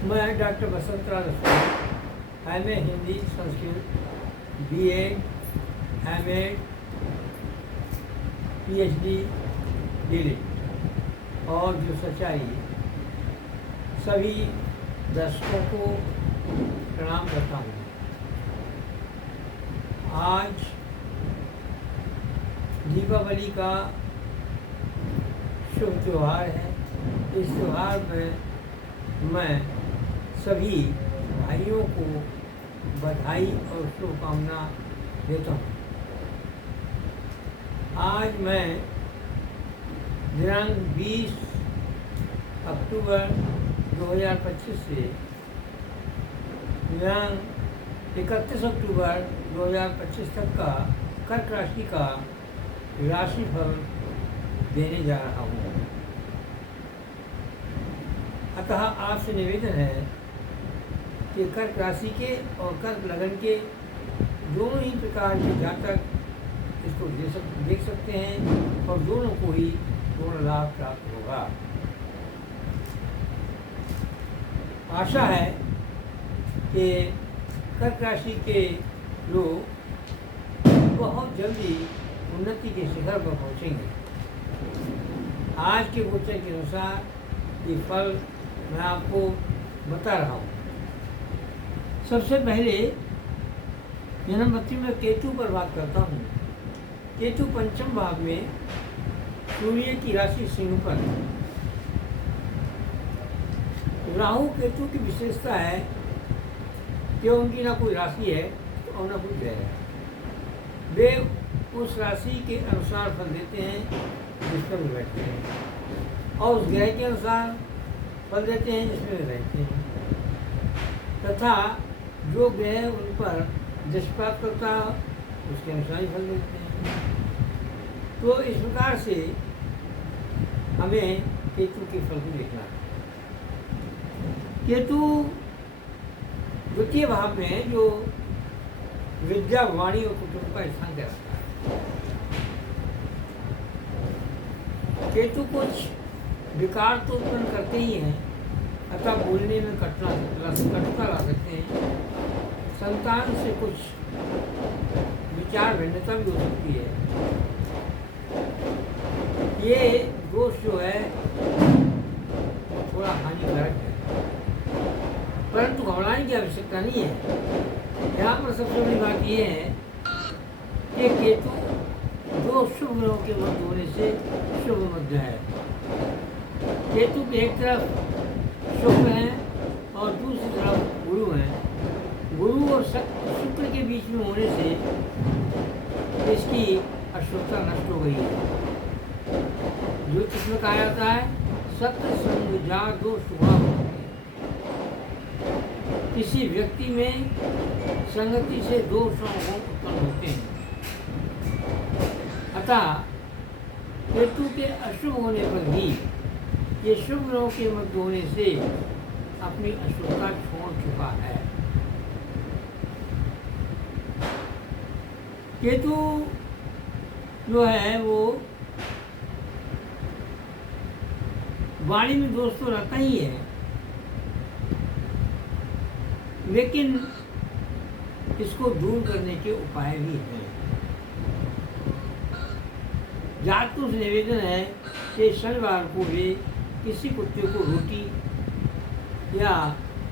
मैं doctor Basantrao Rastogi. M A Hindi Sanskrit, B.Ed, M.Ed, PhD, D.Litt और जो सच्चाई सभी दर्शकों को प्रणाम करता हूँ। आज दीपावली का शुभ त्यौहार है। इस त्यौहार में मैं सभी भाइयों को बधाई और शुभकामना देता हूँ। आज मैं दिनांक 20 अक्टूबर 2025 से दिनांक 31 अक्टूबर 2025 तक का कर्क राशि का राशिफल देने जा रहा हूँ। अतः आपसे निवेदन है कि कर्क राशि के और कर्क लगन के दोनों ही प्रकार के जातक इसको देख सकते हैं और दोनों को ही पूर्ण लाभ प्राप्त होगा। आशा है कि कर्क राशि के लोग बहुत जल्दी उन्नति के शिखर पर पहुँचेंगे। आज के गोचर के अनुसार ये फल मैं आपको बता रहा हूँ। सबसे पहले जन्मपत्री में केतु पर बात करता हूँ। केतु पंचम भाव में सूर्य की राशि सिंह पर। राहु केतु की विशेषता है कि उनकी ना कोई राशि है और ना कोई ग्रह है। वे उस राशि के अनुसार फल देते हैं जिस पर वे बैठते हैं और उस ग्रह के अनुसार फल देते हैं जिसमें वे रहते हैं, तथा जो ग्रह उन पर दृष्टि प्राप्त करता उसके अनुसार ही फल देते हैं। तो इस प्रकार से हमें केतु के फल को देखना है। केतु द्वितीय भाव में जो विद्या, वाणी और कुटुंब का स्थान कहलाता है। केतु कुछ विकार तो उत्पन्न करते ही हैं, अतः बोलने में कटुता ला सकते हैं। संतान से कुछ विचार भिन्नता भी हो सकती है। ये दोष जो है थोड़ा हानिकारक है, परंतु घबराने की आवश्यकता नहीं है। यहाँ पर सबसे बड़ी बात ये है कि केतु दो शुभ ग्रहों के मध्य होने से शुभ मध्य है। केतु के एक तरफ शुक्र हैं और दूसरी तरफ गुरु हैं। गुरु और शुक्र के बीच में होने से इसकी अशुभता नष्ट हो गई है। जो इसमें कहा जाता है सत्य संग जा दो स्वभाव। किसी व्यक्ति में संगति से दो स्वभाव उत्पन्न होते हैं। अतः केतु के अशुभ होने पर भी ये शुभ ग्रहों के मध्य होने से अपनी अशुभता छोड़ चुका है। केतु जो है वो वाणी में दोष तो रहता ही है, लेकिन इसको दूर करने के उपाय भी हैं। जातकों से निवेदन है कि शनिवार को वे किसी कुत्ते को रोटी या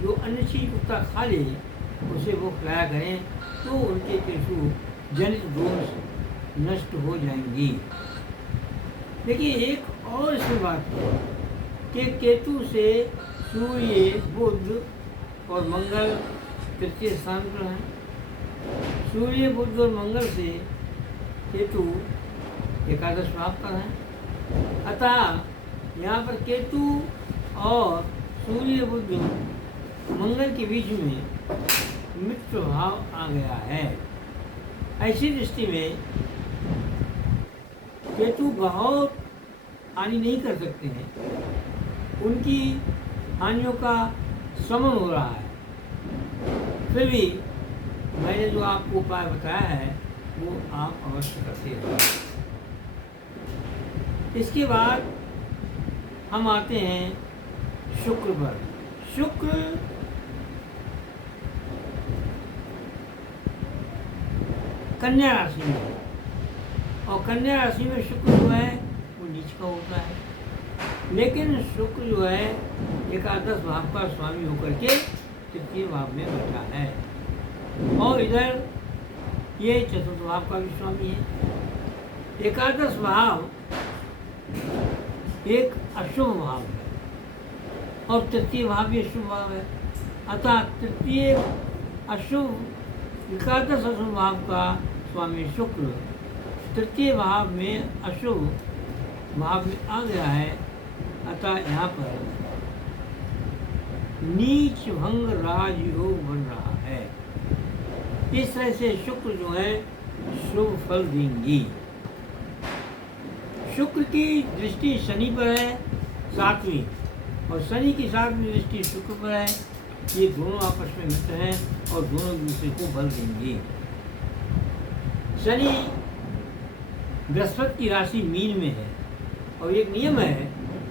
जो अन्य चीज कुत्ता खा ले उसे वो खिलाया करें, तो उनके केतु जनित दोष नष्ट हो जाएंगी। देखिए एक और इसमें बात है कि केतु से सूर्य, बुध और मंगल तृतीय स्थान पर हैं। सूर्य, बुध और मंगल से केतु एकादश भाव पर है। अतः यहाँ पर केतु और सूर्य, बुध, मंगल के बीच में मित्र भाव आ गया है। ऐसी दृष्टि में केतु बहुत हानि नहीं कर सकते हैं। उनकी हानियों का शमन हो रहा है। फिर भी मैंने जो आपको उपाय बताया है वो आप अवश्य करते हैं। इसके बाद हम आते हैं शुक्र पर। शुक्र कन्या राशि में है, और कन्या राशि में शुक्र जो है वो नीच का होता है, लेकिन शुक्र जो है एकादश भाव का स्वामी होकर के तृतीय भाव में बैठा है, और इधर ये चतुर्थ भाव का भी स्वामी है। एकादश भाव एक अशुभ भाव है और तृतीय भाव भी अशुभ भाव है, अतः तृतीय अशुभ एकादश अशुभ भाव का स्वामी शुक्र तृतीय भाव में अशुभ भाव में आ गया है, अतः यहाँ पर नीच भंग राजयोग बन रहा है। इस तरह से शुक्र जो है शुभ फल देंगी। शुक्र की दृष्टि शनि पर है 7वीं, और शनि की 7वीं दृष्टि शुक्र पर है। ये दोनों आपस में मित्र हैं और दोनों दूसरे को बल देंगे। शनि बृहस्पति की राशि मीन में है, और एक नियम है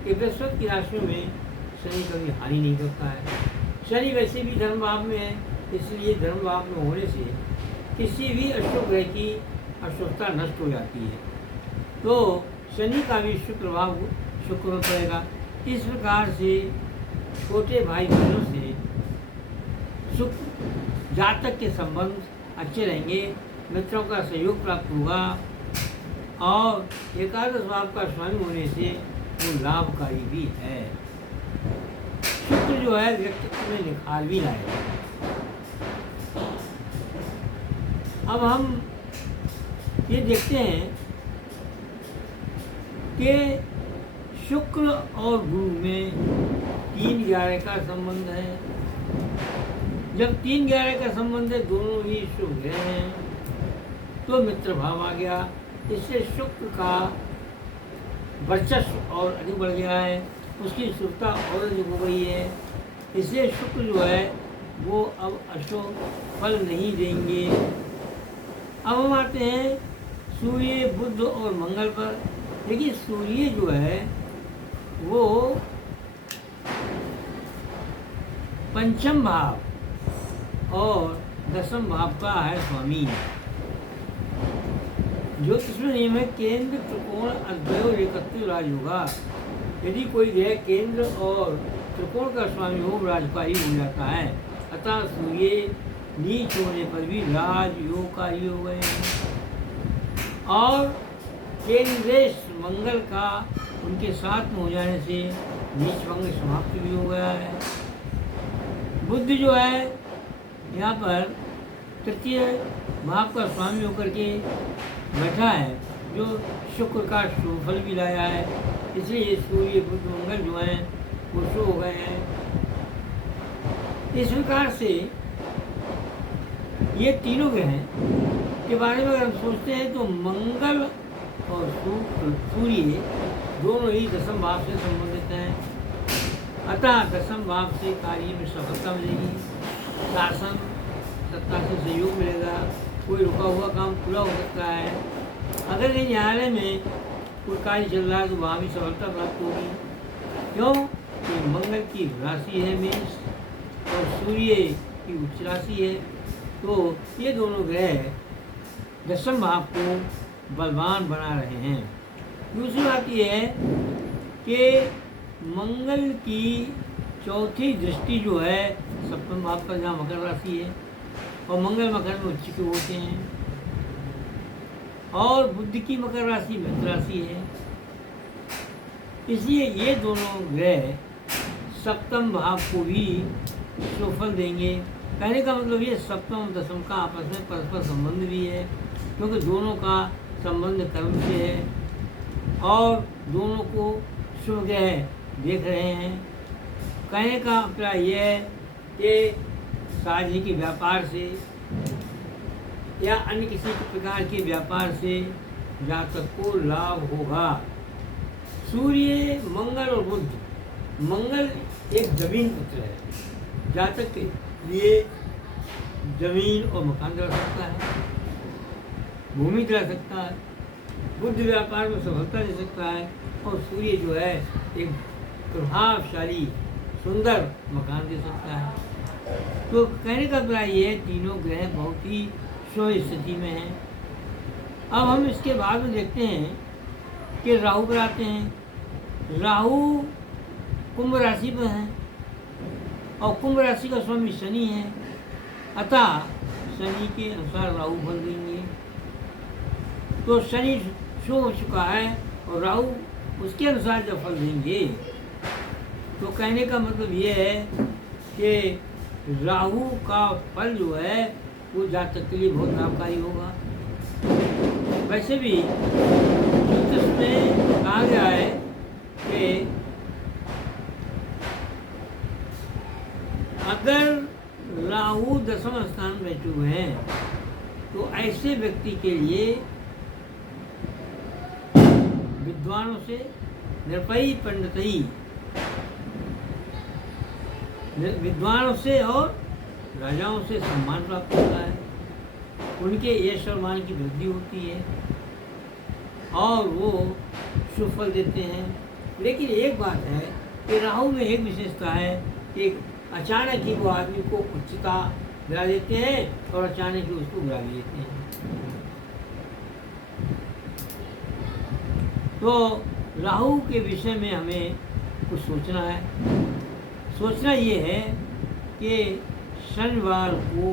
कि बृहस्पति की राशियों में शनि कभी हानि नहीं करता है। शनि वैसे भी धर्म भाव में है, इसलिए धर्म भाव में होने से किसी भी अशुभ ग्रह की अशुभता नष्ट हो जाती है, तो शनि का भी शुक्र भाव शुक्र में पड़ेगा। इस प्रकार से छोटे भाई बहनों से शुक्र जातक के संबंध अच्छे रहेंगे, मित्रों का सहयोग प्राप्त होगा, और एकादश भाव का स्वामी होने से वो लाभकारी भी है। शुक्र जो है व्यक्तित्व में निखार भी लाएगा। अब हम ये देखते हैं कि शुक्र और गुरु में 3-11 का संबंध है। जब 3-11 का संबंध है, दोनों ही शुभ ग्रह हैं, तो मित्र भाव आ गया। इससे शुक्र का वर्चस्व और अधिक बढ़ गया है, उसकी शुभता और अधिक हो गई है। इसलिए शुक्र जो है वो अब अशुभ फल नहीं देंगे। अब हम आते हैं सूर्य, बुध और मंगल पर। देखिए सूर्य जो है वो पंचम भाव और दसम भाव का है स्वामी। ज्योतिष में नियम है केंद्र त्रिकोण अद्वय एकत्व राज होगा। यदि कोई ग्रह केंद्र और त्रिकोण का स्वामी हो, राजकारी हो जाता है। अतः सूर्य नीच होने पर भी राजयोगकारी हो गए हैं, और केंद्रेश मंगल का उनके साथ में हो जाने से नीच भंग समाप्त भी हो गया है। बुध जो है यहाँ पर तृतीय भाव का स्वामी होकर के बैठा है, जो शुक्र का शुभ फल भी लाया है। इसलिए सूर्य, बुध, मंगल जो हैं वो शुभ हो गए हैं। इस प्रकार से ये तीनों ग्रह के बारे में अगर हम सोचते हैं तो मंगल और सूर्य दोनों ही दसम भाव से संबंधित हैं। अतः दसम भाव से कार्य में सफलता मिलेगी, शासन सत्ता से सहयोग मिलेगा, कोई रुका हुआ काम पूरा हो सकता है। अगर कहीं न्यायालय में कोई कार्य चल रहा है तो वहाँ भी सफलता प्राप्त होगी। क्यों? कि मंगल की राशि है मेष और सूर्य की उच्च राशि है, तो ये दोनों ग्रह दसम भाव को बलवान बना रहे हैं। दूसरी बात यह है कि मंगल की चौथी दृष्टि जो है सप्तम भाव पर, जहाँ मकर राशि है, और मंगल मकर में उच्च के होते हैं, और बुध की मकर राशि मित्र राशि है। इसलिए ये दोनों ग्रह सप्तम भाव को भी सुफल देंगे। कहने का मतलब ये सप्तम और दसम का आपस में परस्पर संबंध भी है, क्योंकि दोनों का संबंध कर्म से है, और दोनों को शुभ ग्रह देख रहे हैं। कहने का अभिप्राय यह है कि सार्वजनिक व्यापार से या अन्य किसी प्रकार के व्यापार से जातक को लाभ होगा। सूर्य, मंगल और बुध। मंगल एक जमीन पुत्र है, जातक के लिए जमीन और मकान दिला सकता है, भूमि दिला सकता है। बुध व्यापार में सफलता दे सकता है, और सूर्य जो है एक प्रभावशाली सुंदर मकान दे सकता है। तो कहने का अभिप्राय ये है, तीनों ग्रह बहुत ही शुभ स्थिति में हैं। अब हम इसके बाद में देखते हैं कि राहु पर आते हैं। राहु कुंभ राशि पर है और कुंभ राशि का स्वामी शनि है, अतः शनि के अनुसार राहु फल देंगे। तो शनि शुभ हो चुका है और राहु उसके अनुसार जब फल देंगे तो कहने का मतलब ये है कि राहु का फल जो है वो जातक के लिए बहुत लाभकारी होगा। वैसे भी ज्योतिष में कहा गया है कि अगर राहु दसम स्थान में बैठे हुए हैं तो ऐसे व्यक्ति के लिए विद्वानों से, निरपयी पंडितई, विद्वानों से और राजाओं से सम्मान प्राप्त होता है। उनके यश और मान की वृद्धि होती है और वो शुभ फल देते हैं। लेकिन एक बात है कि राहु में एक विशेषता है कि अचानक ही वो आदमी को उच्चता गिरा देते हैं और अचानक ही उसको गिरा भी देते हैं। तो राहु के विषय में हमें कुछ सोचना है। सोचना ये है कि शनिवार को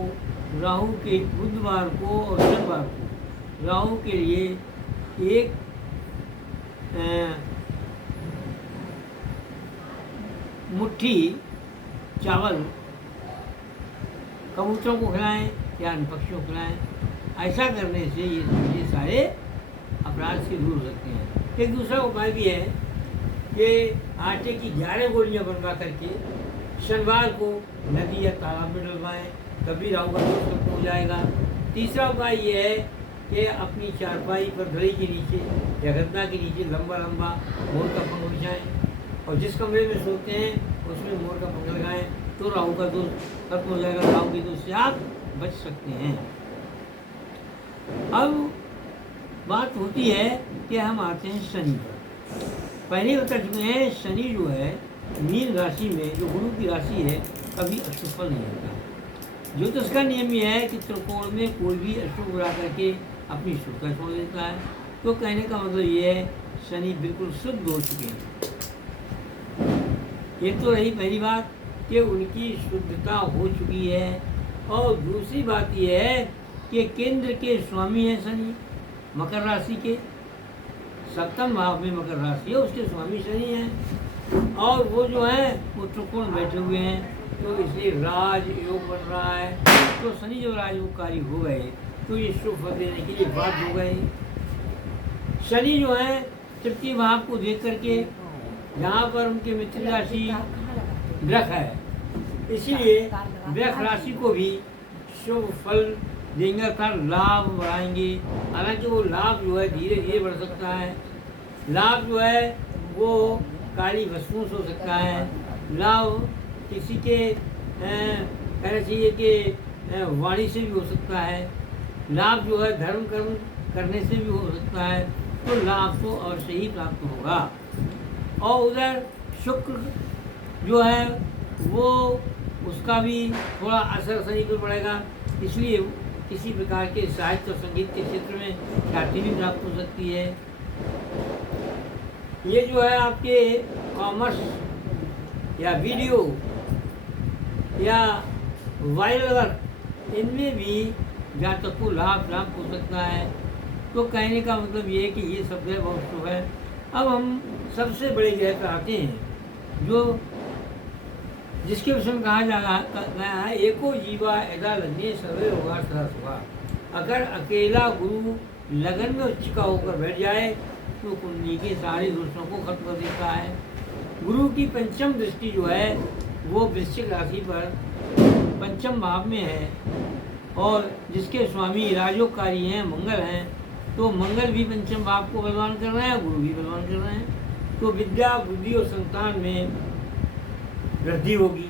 राहु के, बुधवार को और शनिवार को राहु के लिए एक मुट्ठी चावल कबूतरों को खिलाएं या अन्य पक्षियों को खिलाएं। ऐसा करने से ये सारे अपराध से दूर हो सकते हैं। एक दूसरा उपाय भी है कि आटे की 11 गोलियां बनवा करके शनिवार को नदी या तालाब में डलवाएं, तभी राहु का दोष खत्म हो जाएगा। तीसरा उपाय ये है कि अपनी चारपाई पर घड़ी के नीचे या गद्दा के नीचे लंबा लंबा मोर का पंख बिछाएं और जिस कमरे में सोते हैं उसमें मोर का पंख लगाएं तो राहु का दोष खत्म हो जाएगा। राहु के दोष से आप बच सकते हैं। अब बात होती है कि हम आते हैं शनि पर। पहले बता चुके हैं, शनि जो है मीन राशि में, जो गुरु की राशि है, कभी अशुभ फल नहीं होता। ज्योतिष का नियम यह है कि त्रिकोण में कोई भी अशुभ उड़ा करके अपनी शुद्धता छोड़ देता है। तो कहने का मतलब ये है शनि बिल्कुल शुद्ध हो चुके हैं। ये तो रही पहली बात कि उनकी शुद्धता हो चुकी है। और दूसरी बात यह है कि केंद्र के स्वामी हैं शनि, मकर राशि के सप्तम भाव में मकर राशि है, उसके स्वामी शनि हैं और वो जो है वो त्रिकोण बैठे हुए हैं, तो इसलिए राज योग बन रहा है। तो शनि जब राजयोगकारी हो गए तो ये शुभ फल देने के लिए बाध्य हो गए। शनि जो है तृतीय भाव को देख करके जहाँ पर उनके मित्र राशि वृष है, इसीलिए वृष राशि को भी शुभ फल देंगे, अर्थात लाभ बढ़ाएंगे। हालांकि वो लाभ जो है धीरे धीरे बढ़ सकता है। लाभ जो है वो काली वस्तुओं से हो सकता है। लाभ किसी के कहना चाहिए कि वाणी से भी हो सकता है। लाभ जो है धर्म कर्म करने से भी हो सकता है। तो लाभ तो अवश्य ही प्राप्त होगा। और उधर शुक्र जो है वो उसका भी थोड़ा असर शनि पर पड़ेगा, इसलिए किसी प्रकार के साहित्य और संगीत के क्षेत्र में ख्याति भी प्राप्त हो सकती है। ये जो है आपके कॉमर्स या वीडियो या वायरल वर्क, इनमें भी जातक को लाभ प्राप्त हो सकता है। तो कहने का मतलब ये है कि ये सब ग्रह बहुत शुभ है। अब हम सबसे बड़े ग्रह पर आते हैं जो जिसके विषय में कहा गया है, एको जीवा एदा लग्ने सर्वे होगा सदा सुखा। अगर अकेला गुरु लगन में उच्च का होकर बैठ जाए तो कुंडली के सारे दोषों को खत्म कर देता है। गुरु की पंचम दृष्टि जो है वो वृश्चिक राशि पर पंचम भाव में है और जिसके स्वामी राजयोगकारी हैं, मंगल हैं, तो मंगल भी पंचम भाव को बलवान कर रहे हैं, गुरु भी बलवान कर रहे हैं। तो विद्या बुद्धि और संतान में वृद्धि होगी,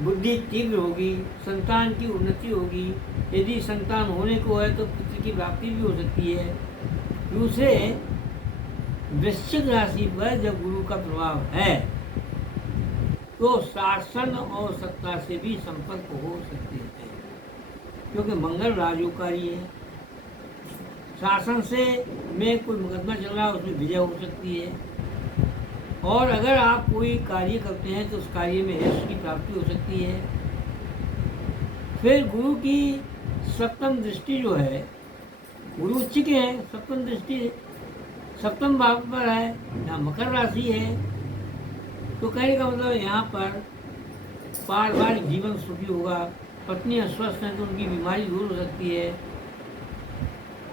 बुद्धि तीव्र होगी, संतान की उन्नति होगी। यदि संतान होने को है तो पुत्र की प्राप्ति भी हो सकती है। दूसरे वृश्चिक राशि पर जब गुरु का प्रभाव है तो शासन और सत्ता से भी संपर्क हो सकते हैं, क्योंकि मंगल राजयोगकारी है। शासन से में कोई मुकदमा चल रहा है, उसमें विजय हो सकती है। और अगर आप कोई कार्य करते हैं तो उस कार्य में यश की प्राप्ति हो सकती है। फिर गुरु की सप्तम दृष्टि जो है, गुरु उच्च के हैं, सप्तम दृष्टि सप्तम भाव पर है, यहाँ मकर राशि है। तो कहने का मतलब यहाँ पर पारिवारिक जीवन सुखी होगा, पत्नी अस्वस्थ है तो उनकी बीमारी दूर हो सकती है,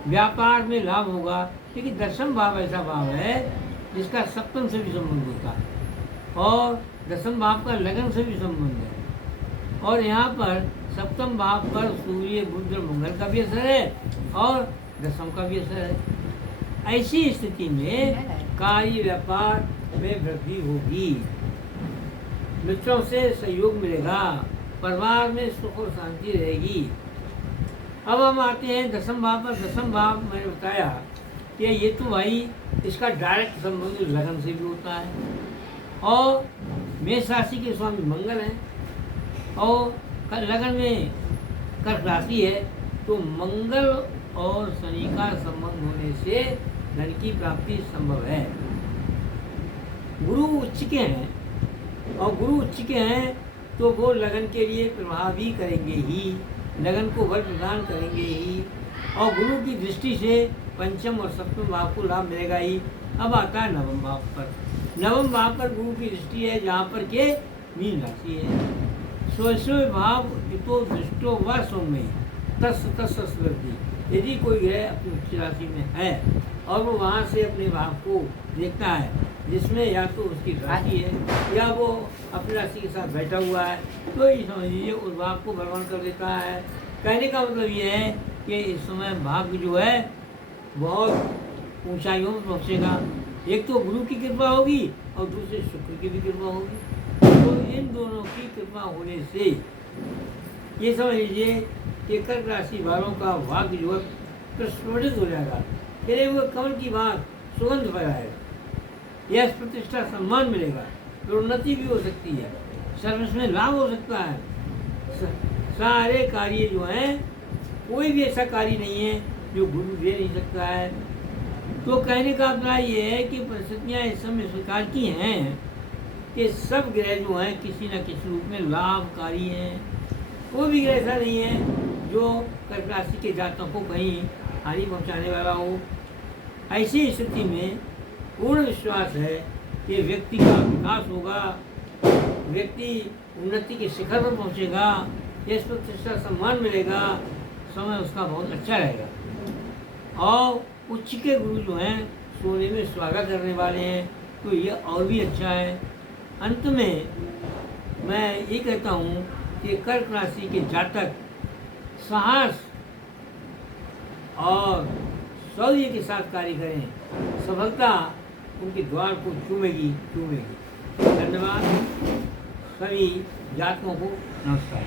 व्यापार में लाभ होगा। क्योंकि दशम भाव ऐसा भाव है जिसका सप्तम से भी संबंध होता है और दशम भाव का लगन से भी संबंध है। और यहाँ पर सप्तम भाव पर सूर्य बुध और मंगल का भी असर है और दशम का भी असर है। ऐसी स्थिति में कार्य व्यापार में वृद्धि होगी, मित्रों से सहयोग मिलेगा, परिवार में सुख और शांति रहेगी। अब हम आते हैं दशम भाव पर। दशम भाव मैंने बताया कि ये तो भाई इसका डायरेक्ट संबंध लगन से भी होता है और मेष राशि के स्वामी मंगल हैं और लगन में कर्क राशि है। तो मंगल और शनि का संबंध होने से धन की प्राप्ति संभव है। गुरु उच्च के हैं और गुरु उच्च के हैं तो वो लगन के लिए प्रभावी करेंगे ही, लगन को बल प्रदान करेंगे ही। और गुरु की दृष्टि से पंचम और सप्तम भाव को लाभ मिलेगा ही। अब आता है नवम भाव पर। नवम भाव पर गुरु की दृष्टि है जहाँ पर के मीन राशि है। स्वस्व भाव तो दृष्टो व सौम्य तस् तस् वृद्धि। यदि कोई ग्रह अपनी उच्च राशि में है और वो वहाँ से अपने भाव को देखता है जिसमें या तो उसकी राशि है या वो अपनी राशि के साथ बैठा हुआ है, तो ये समझ लीजिए उस भाव को भ्रमण कर देता है। कहने का मतलब ये है कि इस समय भाग्य जो है बहुत ऊंचाइयों में पहुँचेगा। एक तो गुरु की कृपा होगी और दूसरे शुक्र की भी कृपा होगी। तो इन दोनों की कृपा होने से ये समझ लीजिए कि कर्क राशि वालों का भाग्य जो है प्रस्फुटित हो जाएगा, खिले हुए कमल की बात सुगंध फैलाएगा, यश प्रतिष्ठा सम्मान मिलेगा, उन्नति भी हो सकती है, सर्विस में लाभ हो सकता है। सारे कार्य जो हैं, कोई भी ऐसा कार्य नहीं है जो गुरु दे नहीं सकता है। तो कहने का अभिप्राय ये है कि परिस्थितियाँ इस समय स्वीकार की हैं कि सब ग्रह जो हैं किसी न किसी रूप में लाभकारी हैं। कोई भी ग्रह ऐसा नहीं है जो कर्क राशि के जातकों को कहीं हानि पहुंचाने वाला हो। ऐसी स्थिति में पूर्ण विश्वास है कि व्यक्ति का विकास होगा, व्यक्ति उन्नति के शिखर पर पहुंचेगा, यश प्रतिष्ठा सम्मान मिलेगा, समय उसका बहुत अच्छा रहेगा। और उच्च के गुरु जो हैं सोने में स्वागत करने वाले हैं, तो ये और भी अच्छा है। अंत में मैं ये कहता हूँ कि कर्क राशि के जातक साहस और शौर्य के साथ कार्य करें, सफलता उनके द्वार को चूमेगी। धन्यवाद। सभी जातकों को नमस्कार।